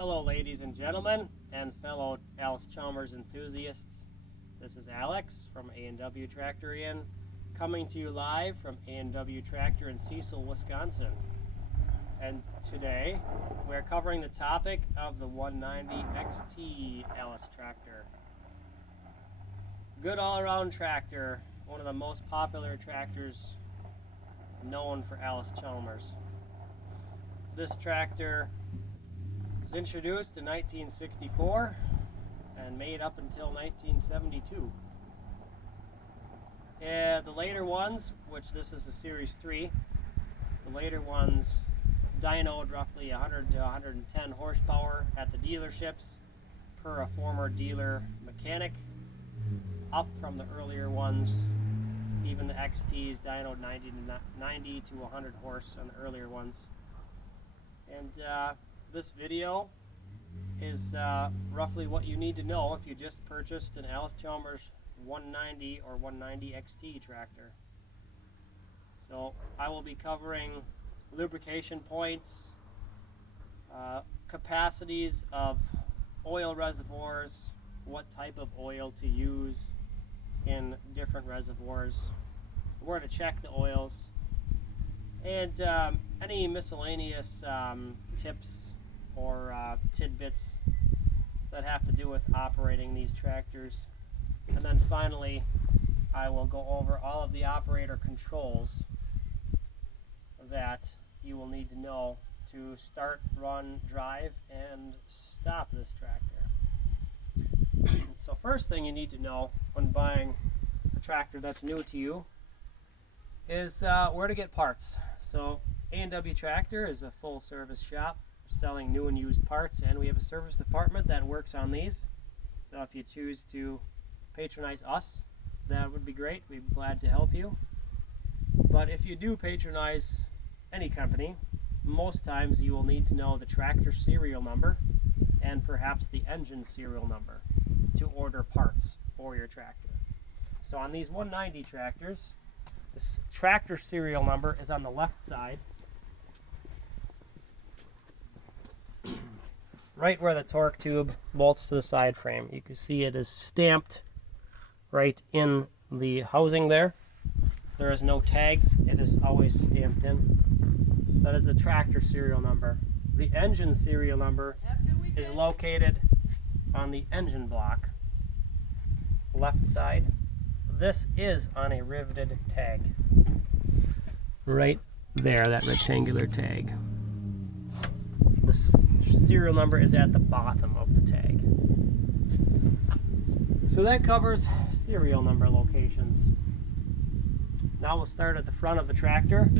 Hello ladies and gentlemen and fellow Allis-Chalmers enthusiasts. This is Alex from A&W Tractor Inn, coming to you live from A&W Tractor in Cecil, Wisconsin. And today we're covering the topic of the 190 XT Allis tractor. Good all-around tractor, one of the most popular tractors known for Allis-Chalmers. This tractor was introduced in 1964 and made up until 1972. The later ones, which this is a Series 3, the later ones dynoed roughly 100 to 110 horsepower at the dealerships per a former dealer mechanic, up from the earlier ones. Even the XTs dynoed 90 to 100 horse on the earlier ones. And this video is roughly what you need to know if you just purchased an Allis-Chalmers 190 or 190 XT tractor. So I will be covering lubrication points, capacities of oil reservoirs, what type of oil to use in different reservoirs, where to check the oils, and any miscellaneous tips or tidbits that have to do with operating these tractors. And then finally, I will go over all of the operator controls that you will need to know to start, run, drive, and stop this tractor. So first thing you need to know when buying a tractor that's new to you is where to get parts. So A&W Tractor is a full service shop selling new and used parts, and we have a service department that works on these. So if you choose to patronize us, that would be great. We'd be glad to help you. But if you do patronize any company, most times you will need to know the tractor serial number and perhaps the engine serial number to order parts for your tractor. So on these 190 tractors, this tractor serial number is on the left side, right where the torque tube bolts to the side frame. You can see it is stamped right in the housing there. There is no tag, it is always stamped in. That is the tractor serial number. The engine serial number is located on the engine block, left side. This is on a riveted tag. Right there, that rectangular tag. The serial number is at the bottom of the tag. So that covers serial number locations. Now we'll start at the front of the tractor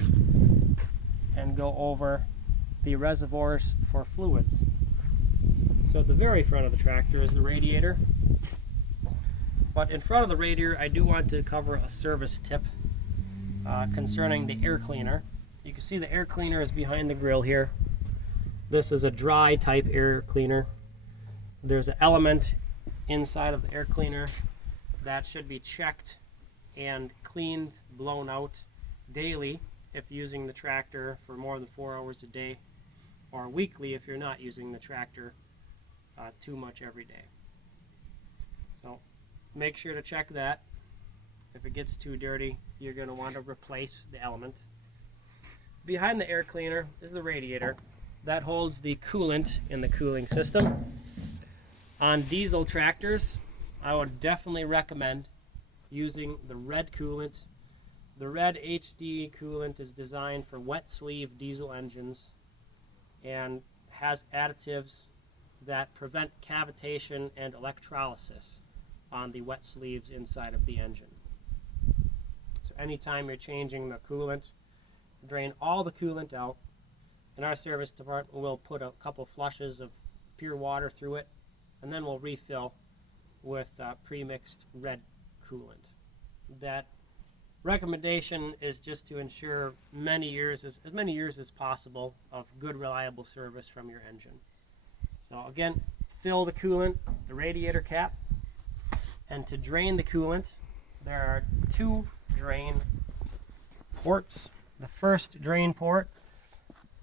and go over the reservoirs for fluids. So at the very front of the tractor is the radiator. But in front of the radiator, I do want to cover a service tip concerning the air cleaner. You can see the air cleaner is behind the grill here. This is a dry type air cleaner. There's an element inside of the air cleaner that should be checked and cleaned, blown out daily if using the tractor for more than 4 hours a day, or weekly if you're not using the tractor too much every day. So make sure to check that. If it gets too dirty, you're going to want to replace the element. Behind the air cleaner is the radiator. That holds the coolant in the cooling system. On diesel tractors, I would definitely recommend using the red coolant. The red HD coolant is designed for wet sleeve diesel engines and has additives that prevent cavitation and electrolysis on the wet sleeves inside of the engine. So anytime you're changing the coolant, drain all the coolant out. In our service department, we'll put a couple flushes of pure water through it, and then we'll refill with pre-mixed red coolant. That recommendation is just to ensure as many years as possible of good, reliable service from your engine. So again, fill the coolant, the radiator cap, and to drain the coolant, there are two drain ports. The first drain port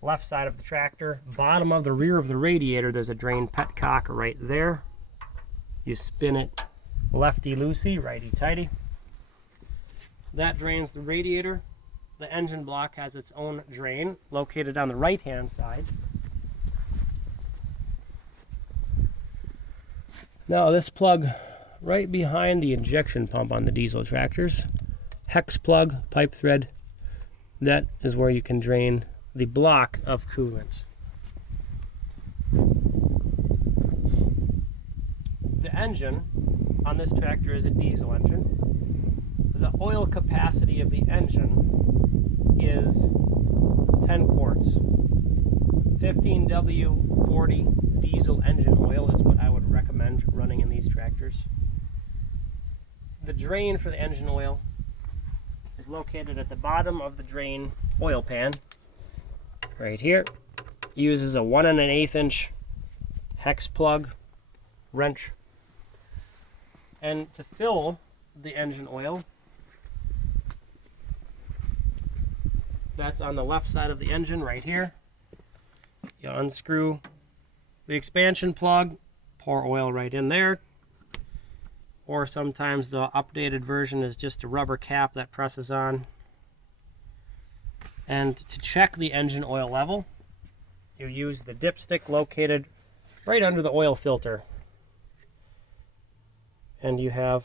left side of the tractor, bottom of the rear of the radiator, there's a drain petcock right there. You spin it lefty-loosey, righty-tighty. That drains the radiator. The engine block has its own drain located on the right-hand side. Now this plug right behind the injection pump on the diesel tractors, hex plug, pipe thread, that is where you can drain the block of coolant. The engine on this tractor is a diesel engine. The oil capacity of the engine is 10 quarts. 15W40 diesel engine oil is what I would recommend running in these tractors. The drain for the engine oil is located at the bottom of the drain oil pan right here. Uses a 1 1/8 inch hex plug wrench. And to fill the engine oil, that's on the left side of the engine right here. You unscrew the expansion plug, pour oil right in there. Or sometimes the updated version is just a rubber cap that presses on. And to check the engine oil level, you use the dipstick located right under the oil filter. And you have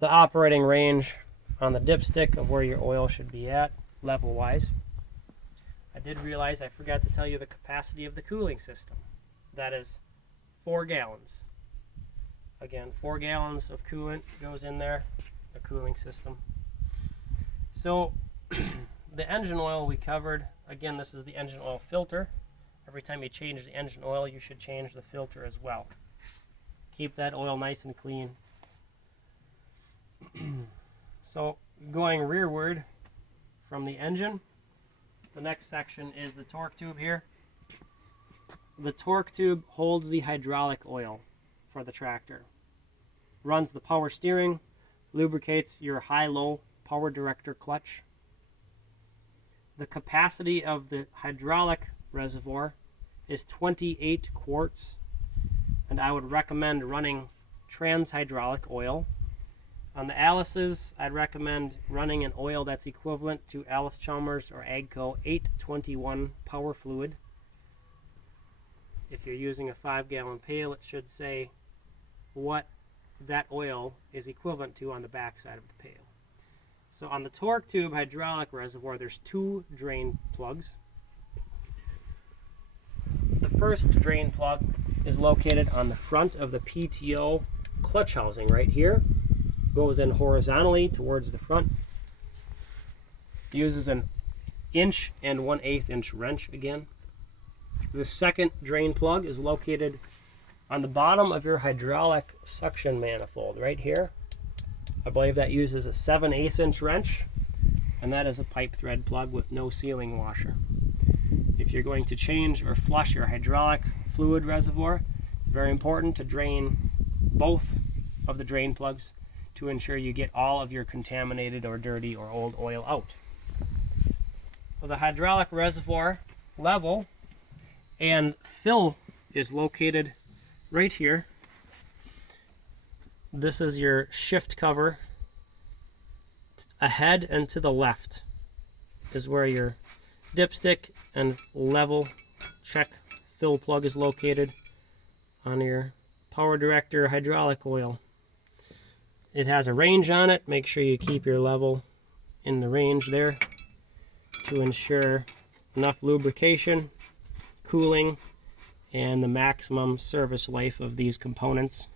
the operating range on the dipstick of where your oil should be at, level-wise. I did realize I forgot to tell you the capacity of the cooling system. That is 4 gallons. Again, 4 gallons of coolant goes in there, the cooling system. So the engine oil we covered, again, this is the engine oil filter. Every time you change the engine oil, you should change the filter as well. Keep that oil nice and clean. So going rearward from the engine, the next section is the torque tube here. The torque tube holds the hydraulic oil for the tractor. Runs the power steering, lubricates your high-low power director clutch. The capacity of the hydraulic reservoir is 28 quarts, and I would recommend running trans-hydraulic oil. On the Allis's, I'd recommend running an oil that's equivalent to Allis-Chalmers or AGCO 821 power fluid. If you're using a 5-gallon pail, it should say what that oil is equivalent to on the back side of the pail. So on the torque tube hydraulic reservoir, there's 2 drain plugs. The first drain plug is located on the front of the PTO clutch housing right here. Goes in horizontally towards the front. Uses an 1 1/8 inch wrench again. The second drain plug is located on the bottom of your hydraulic suction manifold right here. I believe that uses a 7/8 inch wrench, and that is a pipe thread plug with no sealing washer. If you're going to change or flush your hydraulic fluid reservoir, it's very important to drain both of the drain plugs to ensure you get all of your contaminated or dirty or old oil out. So the hydraulic reservoir level and fill is located right here. This is your shift cover. Ahead and to the left is where your dipstick and level check fill plug is located on your power director hydraulic oil. It has a range on it. Make sure you keep your level in the range there to ensure enough lubrication, cooling, and the maximum service life of these components.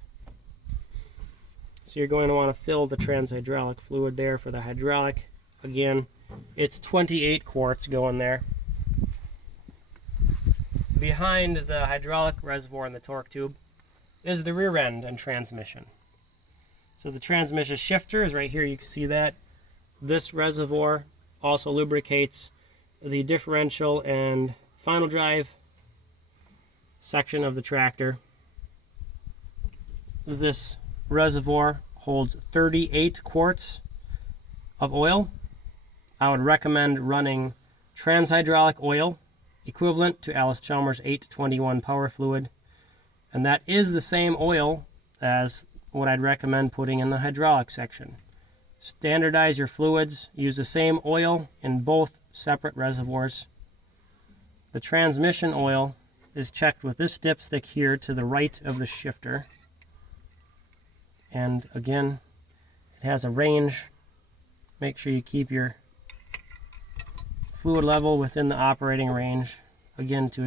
So you're going to want to fill the trans-hydraulic fluid there for the hydraulic. Again, it's 28 quarts going there. Behind the hydraulic reservoir and the torque tube is the rear end and transmission. So the transmission shifter is right here, you can see that. This reservoir also lubricates the differential and final drive section of the tractor. This reservoir holds 38 quarts of oil. I would recommend running trans-hydraulic oil equivalent to Allis-Chalmers 821 power fluid, and that is the same oil as what I'd recommend putting in the hydraulic section. Standardize your fluids, use the same oil in both separate reservoirs. The transmission oil is checked with this dipstick here to the right of the shifter, and again it has a range. Make sure you keep your fluid level within the operating range, again to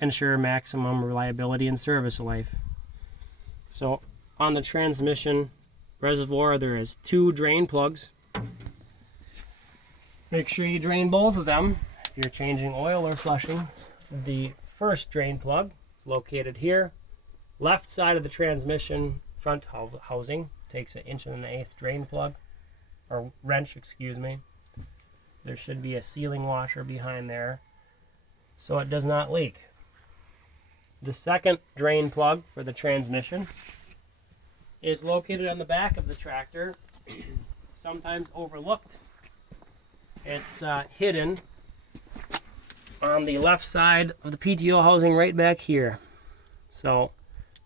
ensure maximum reliability and service life. So on the transmission reservoir there is 2 drain plugs. Make sure you drain both of them if you're changing oil or flushing. The first drain plug is located here, left side of the transmission front housing. Takes an 1 1/8" drain plug, or wrench, excuse me. There should be a sealing washer behind there so it does not leak. The second drain plug for the transmission is located on the back of the tractor, sometimes overlooked. It's hidden on the left side of the PTO housing right back here. So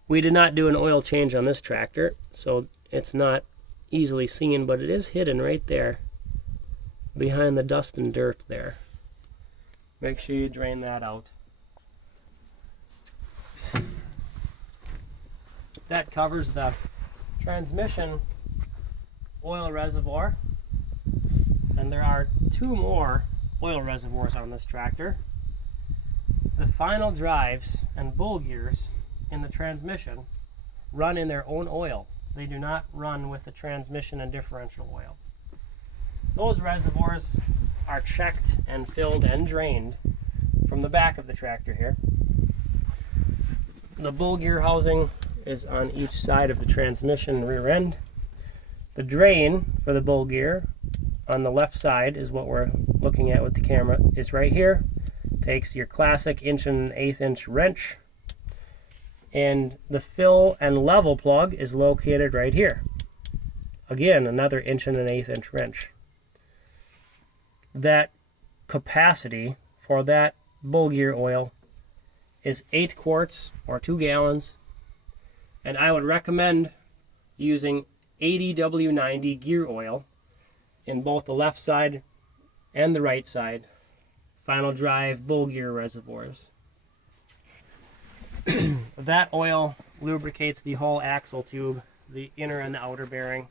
we did not do an oil change on this tractor, so it's not easily seen, but it is hidden right there behind the dust and dirt there. Make sure you drain that out. That covers the transmission oil reservoir, and there are 2 more oil reservoirs on this tractor. The final drives and bull gears in the transmission run in their own oil. They do not run with the transmission and differential oil. Those reservoirs are checked and filled and drained from the back of the tractor here. The bull gear housing is on each side of the transmission rear end. The drain for the bull gear on the left side is what we're looking at with the camera, is right here. Takes your classic 1 1/8" wrench, and the fill and level plug is located right here. Again, another 1 1/8" wrench. That capacity for that bull gear oil is 8 quarts or 2 gallons, and I would recommend using 80W90 gear oil in both the left side and the right side final drive bull gear reservoirs. That oil lubricates the whole axle tube, the inner and the outer bearing,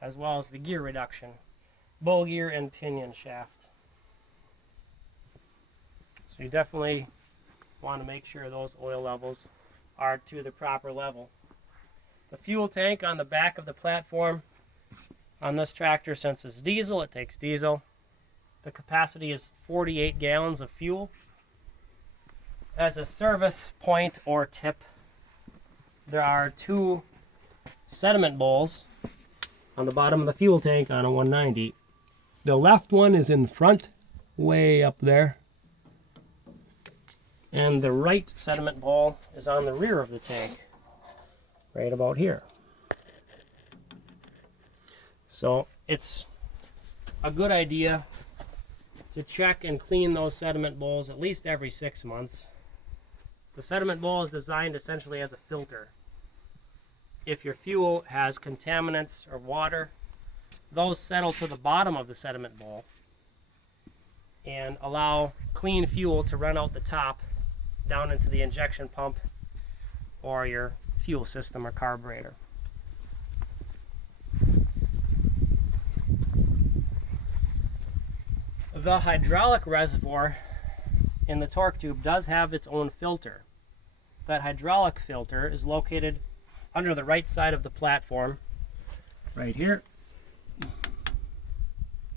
as well as the gear reduction, bull gear and pinion shaft. So you definitely want to make sure those oil levels are to the proper level. The fuel tank on the back of the platform on this tractor, since it's diesel, it takes diesel. The capacity is 48 gallons of fuel. As a service point or tip, there are 2 sediment bowls on the bottom of the fuel tank on a 190. The left one is in front, way up there, and the right sediment bowl is on the rear of the tank, right about here. So it's a good idea to check and clean those sediment bowls at least every 6 months. The sediment bowl is designed essentially as a filter. If your fuel has contaminants or water, those settle to the bottom of the sediment bowl and allow clean fuel to run out the top down into the injection pump or your fuel system or carburetor. The hydraulic reservoir in the torque tube does have its own filter. That hydraulic filter is located under the right side of the platform, right here.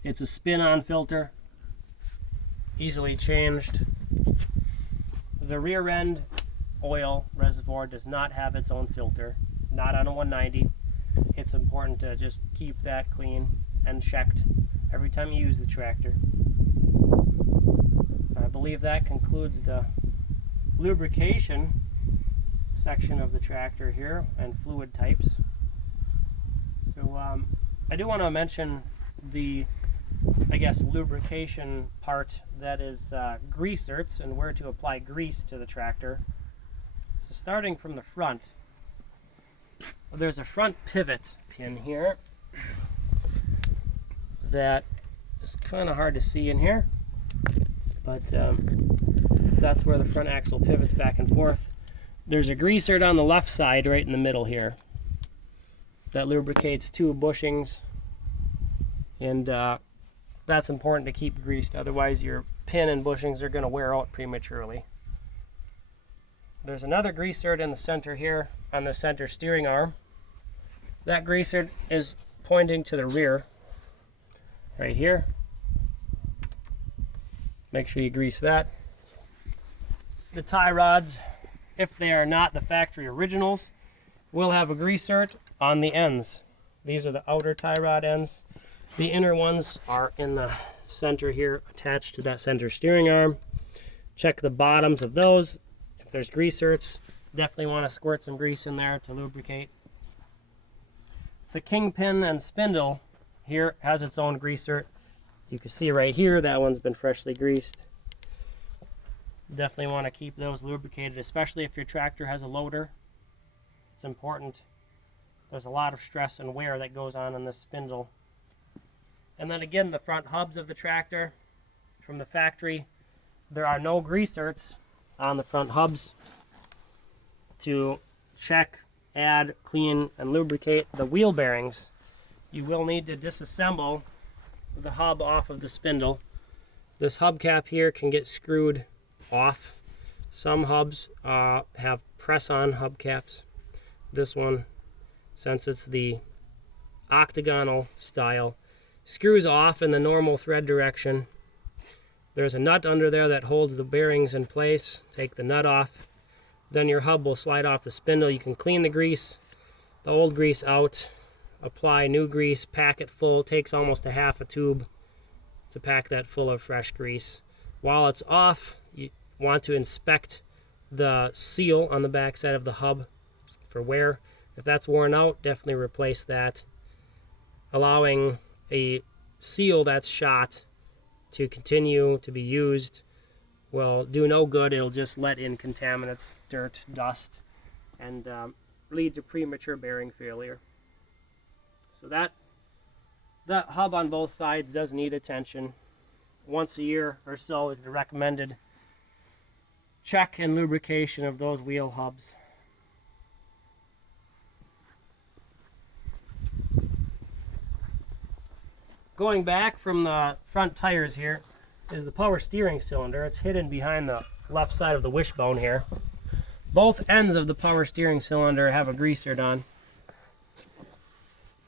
It's a spin-on filter, easily changed. The rear end oil reservoir does not have its own filter, not on a 190. It's important to just keep that clean and checked every time you use the tractor. I believe that concludes the lubrication section of the tractor here and fluid types. So I do want to mention the I guess, lubrication part that is grease certs and where to apply grease to the tractor. So starting from the front, there's a front pivot pin here that is kind of hard to see in here, but that's where the front axle pivots back and forth. There's a grease cert on the left side right in the middle here that lubricates 2 bushings, and that's important to keep greased, otherwise your pin and bushings are going to wear out prematurely. There's another grease cert in the center here on the center steering arm. That grease cert is pointing to the rear right here. Make sure you grease that. The tie rods, if they are not the factory originals, will have a grease cert on the ends. These are the outer tie rod ends. The inner ones are in the center here, attached to that center steering arm. Check the bottoms of those. If there's grease certs, definitely want to squirt some grease in there to lubricate. The kingpin and spindle here has its own grease cert. You can see right here, that one's been freshly greased. Definitely want to keep those lubricated, especially if your tractor has a loader. It's important. There's a lot of stress and wear that goes on in this spindle. And then again, the front hubs of the tractor from the factory, there are no grease certs on the front hubs to check, add, clean, and lubricate the wheel bearings. You will need to disassemble the hub off of the spindle. This hubcap here can get screwed off. Some hubs have press-on hubcaps. This one, since it's the octagonal style, screws off in the normal thread direction. There's a nut under there that holds the bearings in place. Take the nut off, then your hub will slide off the spindle. You can clean the grease, the old grease out, apply new grease, pack it full. It takes almost a half a tube to pack that full of fresh grease. While it's off, you want to inspect the seal on the back side of the hub for wear. If that's worn out, definitely replace that. Allowing a seal that's shot to continue to be used will do no good. It'll just let in contaminants, dirt, dust, and lead to premature bearing failure. So that hub on both sides does need attention. Once a year or so is the recommended check and lubrication of those wheel hubs. Going back from the front tires here is the power steering cylinder. It's hidden behind the left side of the wishbone here. Both ends of the power steering cylinder have a grease cert on.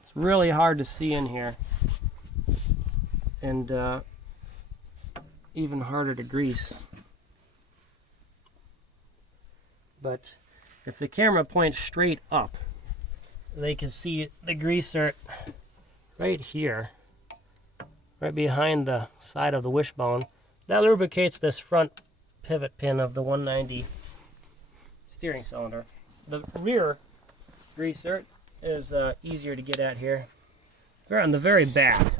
It's really hard to see in here, and even harder to grease. But if the camera points straight up, they can see the grease cert right here, right behind the side of the wishbone. That lubricates this front pivot pin of the 190 steering cylinder. The rear grease cert is easier to get at here. They're on the very back,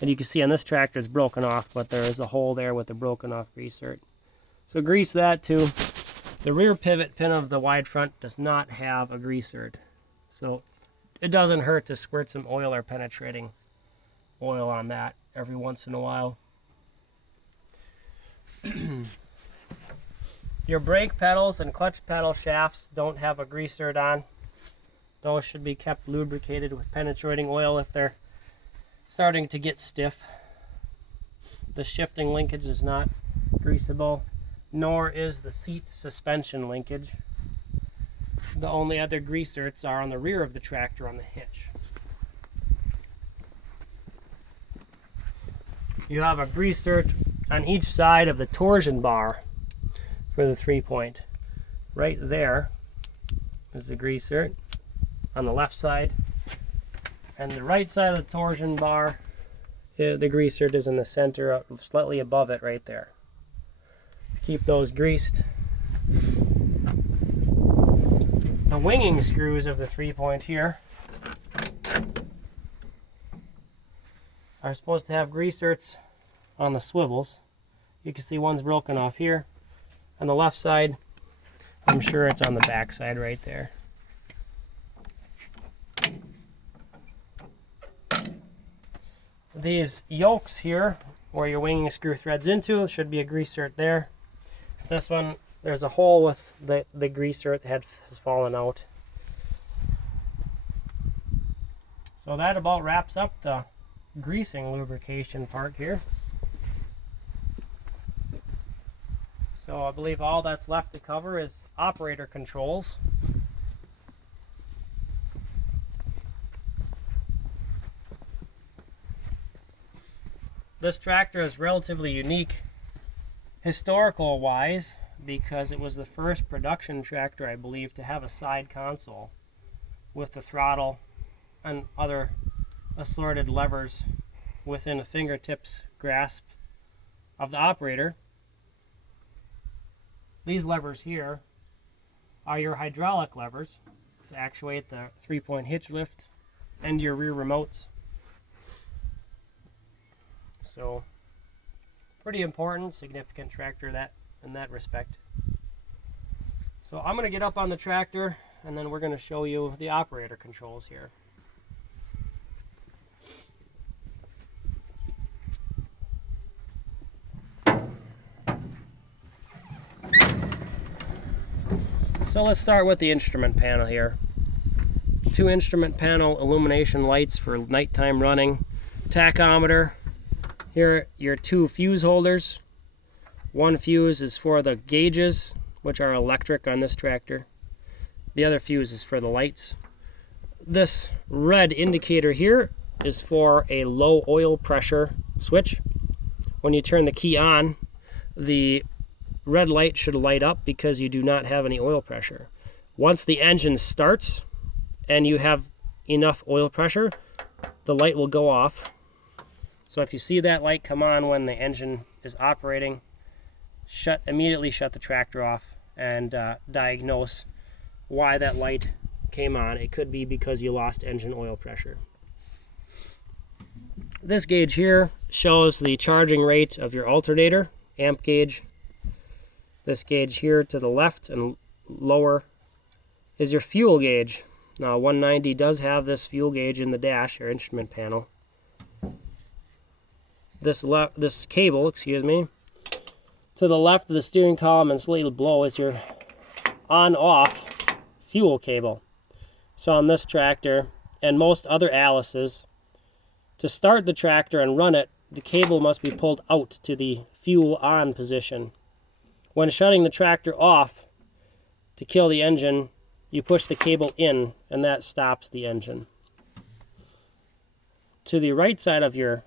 and you can see on this tractor it's broken off, but there is a hole there with the broken off grease cert. So grease that too. The rear pivot pin of the wide front does not have a grease cert, so it doesn't hurt to squirt some oil or penetrating oil on that every once in a while. Your brake pedals and clutch pedal shafts don't have a grease cert on. Those should be kept lubricated with penetrating oil if they're starting to get stiff. The shifting linkage is not greasable, nor is the seat suspension linkage. The only other grease certs are on the rear of the tractor on the hitch. You have a grease cert on each side of the torsion bar for the 3-point. Right there is the grease cert on the left side, and the right side of the torsion bar, the grease cert is in the center, slightly above it right there. Keep those greased. The winging screws of the 3-point here are supposed to have greasers on the swivels. You can see one's broken off here. On the left side, I'm sure it's on the back side right there. These yokes here, where your winging screw threads into, should be a greaser there. This one, there's a hole with the greaser that has fallen out. So that about wraps up the greasing lubrication part here. So I believe all that's left to cover is operator controls. This tractor is relatively unique historical wise because it was the first production tractor, I believe, to have a side console with the throttle and other assorted levers within a fingertips grasp of the operator. These levers here are your hydraulic levers to actuate the 3-point hitch lift and your rear remotes. So pretty important, significant tractor in that respect. So I'm going to get up on the tractor and then we're going to show you the operator controls here. So let's start with the instrument panel here. 2 instrument panel illumination lights for nighttime running. Tachometer. Here are your 2 fuse holders. One fuse is for the gauges, which are electric on this tractor. The other fuse is for the lights. This red indicator here is for a low oil pressure switch. When you turn the key on, the red light should light up because you do not have any oil pressure. Once the engine starts and you have enough oil pressure, the light will go off. So if you see that light come on when the engine is operating, immediately shut the tractor off and diagnose why that light came on. It could be because you lost engine oil pressure. This gauge here shows the charging rate of your alternator, amp gauge. This gauge here to the left and lower is your fuel gauge. Now 190 does have this fuel gauge in the dash or instrument panel. This cable, to the left of the steering column and slightly below is your on-off fuel cable. So on this tractor and most other Allis', to start the tractor and run it, the cable must be pulled out to the fuel on position. When shutting the tractor off to kill the engine, you push the cable in and that stops the engine. To the right side of your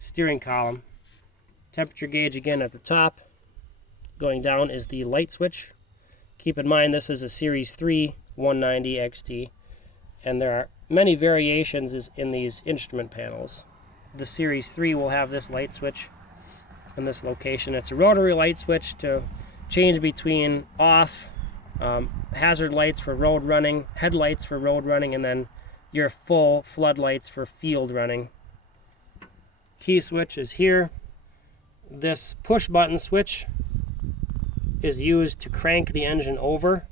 steering column, temperature gauge again at the top. Going down is the light switch. Keep in mind this is a Series 3 190 XT and there are many variations in these instrument panels. The Series 3 will have this light switch in this location. It's a rotary light switch to change between off, hazard lights for road running, headlights for road running, and then your full floodlights for field running. Key switch is here. This push button switch is used to crank the engine over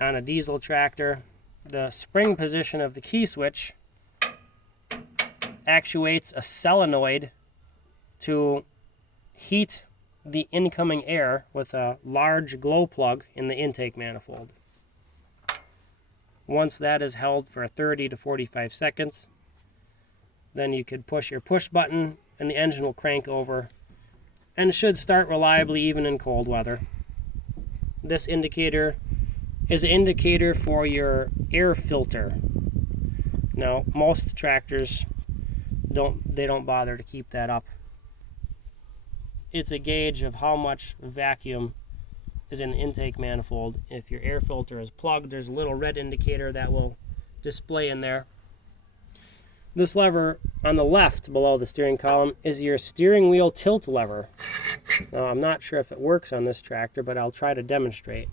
on a diesel tractor. The spring position of the key switch actuates a solenoid to heat the incoming air with a large glow plug in the intake manifold. Once that is held for 30 to 45 seconds, then you could push your push button and the engine will crank over and should start reliably even in cold weather. This indicator is an indicator for your air filter. Now, most tractors don't bother to keep that up. It's a gauge of how much vacuum is in the intake manifold. If your air filter is plugged, there's a little red indicator that will display in there. This lever on the left below the steering column is your steering wheel tilt lever. Now, I'm not sure if it works on this tractor, but I'll try to demonstrate.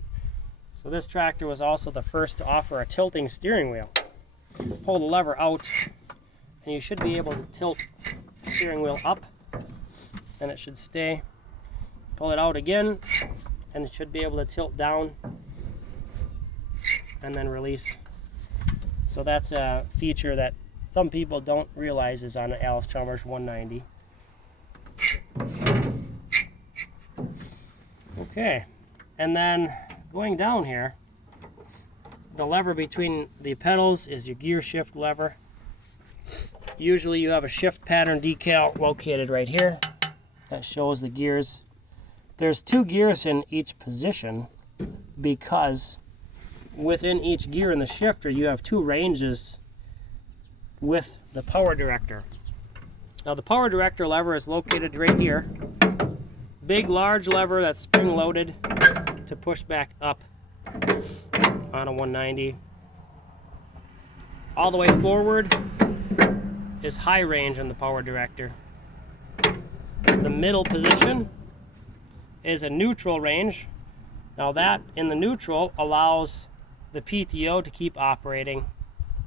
So this tractor was also the first to offer a tilting steering wheel. Pull the lever out and you should be able to tilt the steering wheel up, and it should stay. Pull it out again, and it should be able to tilt down and then release. So that's a feature that some people don't realize is on an Allis-Chalmers 190. Okay, and then going down here, the lever between the pedals is your gear shift lever. Usually you have a shift pattern decal located right here that shows the gears. There's 2 gears in each position because within each gear in the shifter you have 2 ranges with the power director. Now the power director lever is located right here. Big large lever that's spring loaded to push back up on a 190. All the way forward is high range in the power director. The middle position is a neutral range. Now that in the neutral allows the PTO to keep operating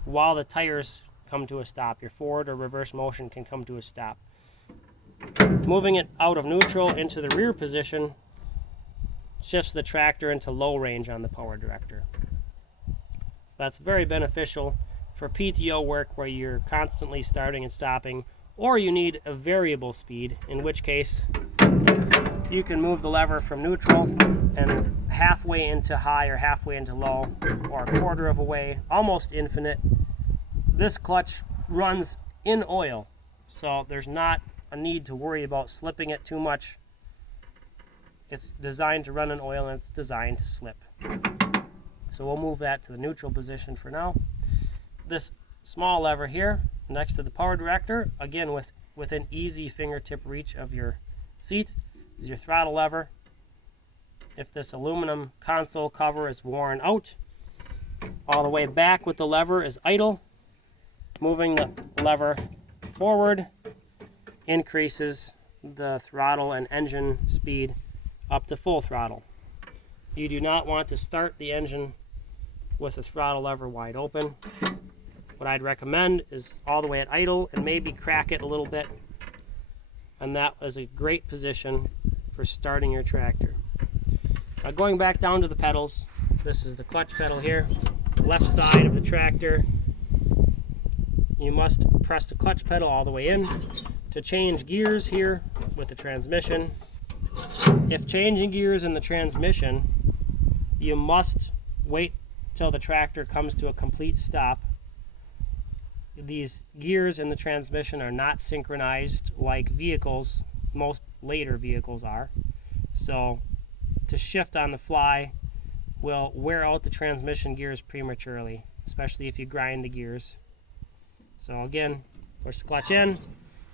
while the tires come to a stop. Your forward or reverse motion can come to a stop. Moving it out of neutral into the rear position shifts the tractor into low range on the power director. That's very beneficial for PTO work where you're constantly starting and stopping, or you need a variable speed, in which case you can move the lever from neutral and halfway into high or halfway into low, or a quarter of a way, almost infinite. This clutch runs in oil, so there's not a need to worry about slipping it too much. It's designed to run in oil and it's designed to slip. So we'll move that to the neutral position for now. This small lever here next to the power director, again within easy fingertip reach of your seat, is your throttle lever. If this aluminum console cover is worn out, all the way back with the lever is idle. Moving the lever forward increases the throttle and engine speed up to full throttle. You do not want to start the engine with the throttle lever wide open. What I'd recommend is all the way at idle and maybe crack it a little bit, and that is a great position for starting your tractor. Now going back down to the pedals, this is the clutch pedal here, left side of the tractor. You must press the clutch pedal all the way in. To change gears here with the transmission, if changing gears in the transmission, you must wait till the tractor comes to a complete stop. These gears in the transmission are not synchronized like vehicles, most later vehicles are. So to shift on the fly will wear out the transmission gears prematurely, especially if you grind the gears. So again, push the clutch in,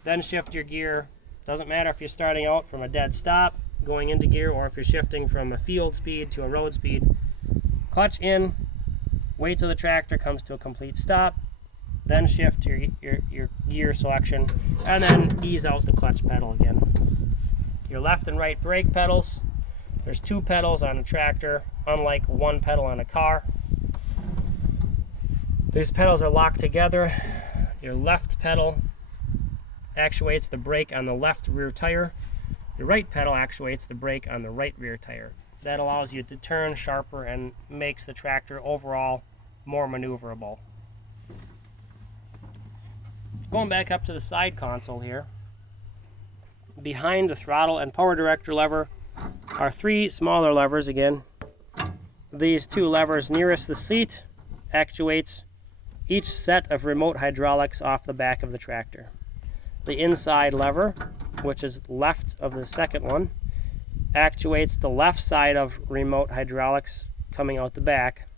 then shift your gear. Doesn't matter if you're starting out from a dead stop, going into gear, or if you're shifting from a field speed to a road speed. Clutch in, wait till the tractor comes to a complete stop, then shift your gear selection, and then ease out the clutch pedal again. Your left and right brake pedals, there's 2 pedals on a tractor, unlike 1 pedal on a car. These pedals are locked together. Your left pedal actuates the brake on the left rear tire. Your right pedal actuates the brake on the right rear tire. That allows you to turn sharper and makes the tractor overall more maneuverable. Going back up to the side console here, behind the throttle and power director lever are 3 smaller levers again. These 2 levers nearest the seat actuates each set of remote hydraulics off the back of the tractor. The inside lever, which is left of the second one, actuates the left side of remote hydraulics coming out the back.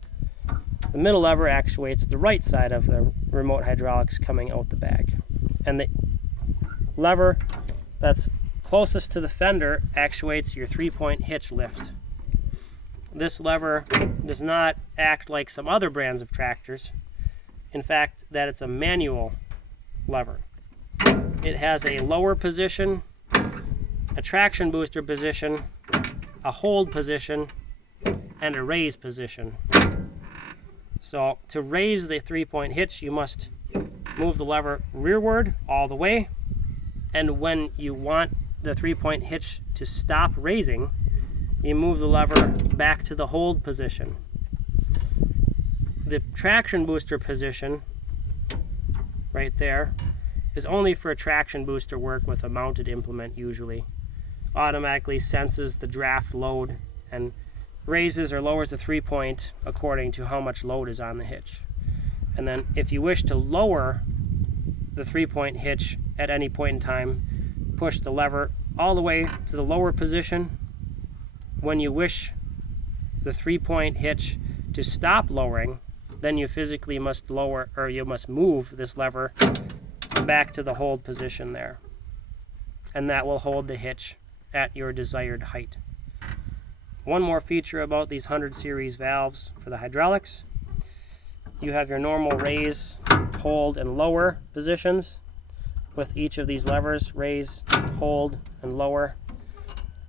The middle lever actuates the right side of the remote hydraulics coming out the back. And the lever that's closest to the fender actuates your 3-point hitch lift. This lever does not act like some other brands of tractors. In fact, that it's a manual lever. It has a lower position, a traction booster position, a hold position, and a raise position. So to raise the 3-point hitch, you must move the lever rearward all the way, and when you want the 3-point hitch to stop raising, you move the lever back to the hold position. The traction booster position right there is only for traction booster work with a mounted implement usually. Automatically senses the draft load and raises or lowers the 3-point according to how much load is on the hitch. And then if you wish to lower the 3-point hitch at any point in time, push the lever all the way to the lower position. When you wish the 3-point hitch to stop lowering, then you physically must lower, or you must move this lever back to the hold position there. And that will hold the hitch at your desired height. One more feature about these 100 series valves for the hydraulics: you have your normal raise, hold, and lower positions with each of these levers: raise, hold, and lower.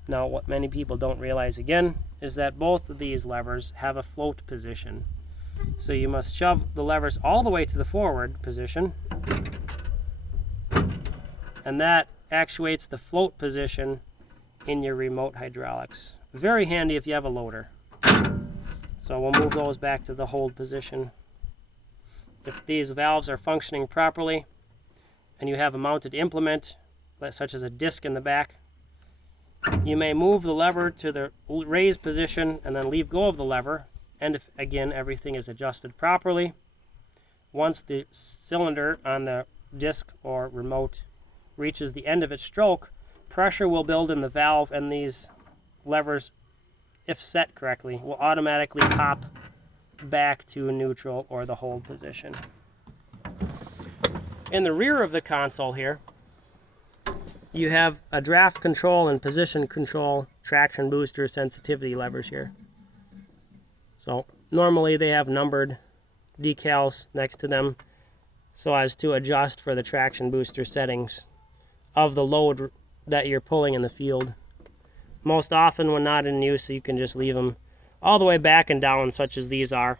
Now, what many people don't realize again is that both of these levers have a float position. So you must shove the levers all the way to the forward position, and that actuates the float position in your remote hydraulics. Very handy if you have a loader. So we'll move those back to the hold position. If these valves are functioning properly and you have a mounted implement, such as a disc in the back, you may move the lever to the raise position and then leave go of the lever. And if, again, everything is adjusted properly, once the cylinder on the disc or remote reaches the end of its stroke, pressure will build in the valve, and these levers, if set correctly, will automatically pop back to neutral or the hold position. In the rear of the console here, you have a draft control and position control traction booster sensitivity levers here. So normally they have numbered decals next to them so as to adjust for the traction booster settings of the load that you're pulling in the field. Most often when not in use, you can just leave them all the way back and down, such as these are.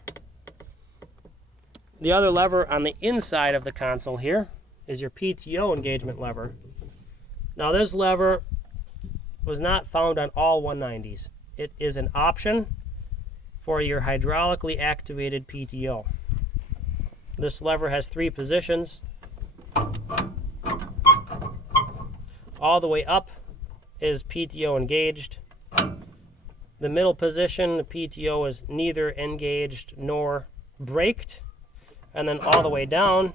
The other lever on the inside of the console here is your PTO engagement lever. Now this lever was not found on all 190s. It is an option for your hydraulically activated PTO. This lever has 3 positions. All the way up is PTO engaged. The middle position, the PTO is neither engaged nor braked. And then all the way down,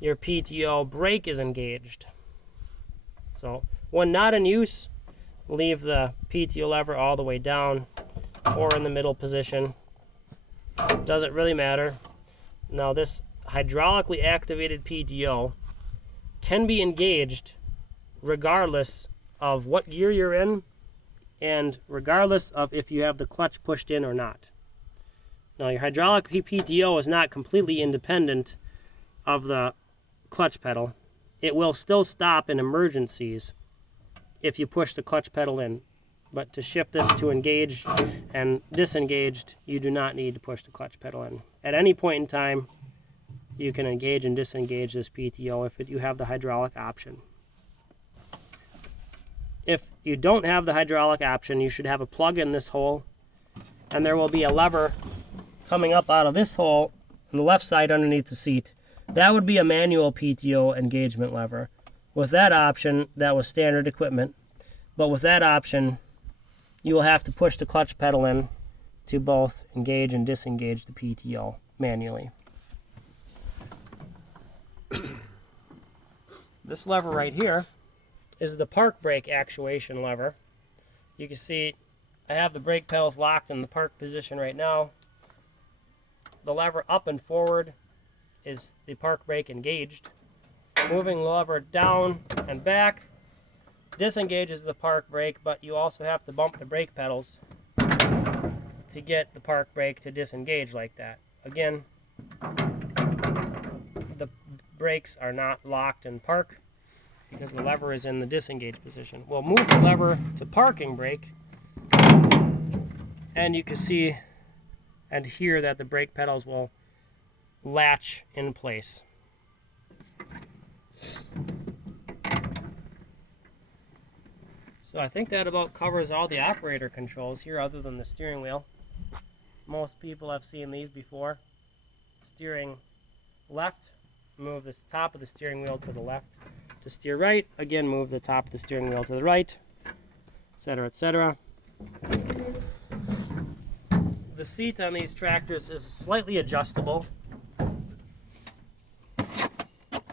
your PTO brake is engaged. So when not in use, leave the PTO lever all the way down or in the middle position. Doesn't really matter. Now this hydraulically activated PTO can be engaged regardless of what gear you're in and regardless of if you have the clutch pushed in or not. Now your hydraulic PTO is not completely independent of the clutch pedal. It will still stop in emergencies if you push the clutch pedal in. But to shift this to engaged and disengaged, you do not need to push the clutch pedal in. At any point in time, you can engage and disengage this PTO if you have the hydraulic option. If you don't have the hydraulic option, you should have a plug in this hole, and there will be a lever coming up out of this hole on the left side underneath the seat. That would be a manual PTO engagement lever. With that option, that was standard equipment, but with that option, you will have to push the clutch pedal in to both engage and disengage the PTO manually. This lever right here is the park brake actuation lever. You can see I have the brake pedals locked in the park position right now. The lever up and forward is the park brake engaged. Moving the lever down and back disengages the park brake, but you also have to bump the brake pedals to get the park brake to disengage like that. Again, the brakes are not locked in park because the lever is in the disengage position. We'll move the lever to parking brake, and you can see and hear that the brake pedals will latch in place. So I think that about covers all the operator controls here other than the steering wheel. Most people have seen these before. Steering left, move the top of the steering wheel to the left. To steer right, again move the top of the steering wheel to the right, etc., etc. The seat on these tractors is slightly adjustable.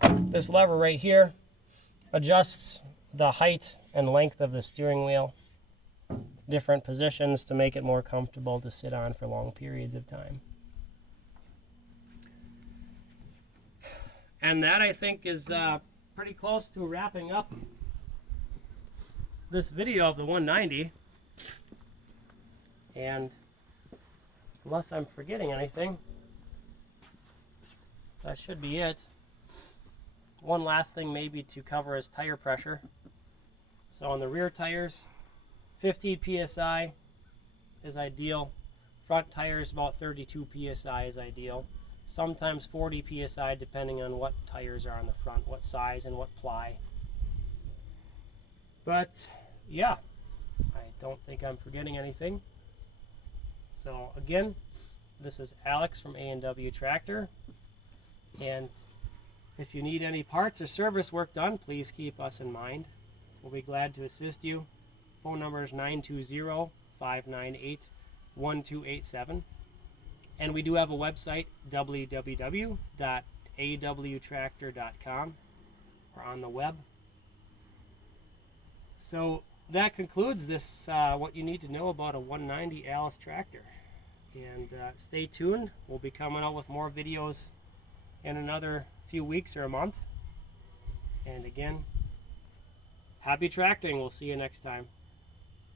This lever right here adjusts the height and length of the steering wheel, different positions to make it more comfortable to sit on for long periods of time. And that, I think, is pretty close to wrapping up this video of the 190. And unless I'm forgetting anything, that should be it. One last thing maybe to cover is tire pressure. So on the rear tires, 15 psi is ideal. Front tires, about 32 psi is ideal. Sometimes 40 psi depending on what tires are on the front, what size and what ply. But yeah, I don't think I'm forgetting anything. So again, this is Alex from A&W Tractor, and if you need any parts or service work done, please keep us in mind. We'll be glad to assist you. Phone number is 920-598-1287. And we do have a website, www.awtractor.com. We're on the web. So that concludes this, what you need to know about a 190 Allis tractor. And stay tuned. We'll be coming out with more videos in another few weeks or a month. And again, happy tractoring. We'll see you next time.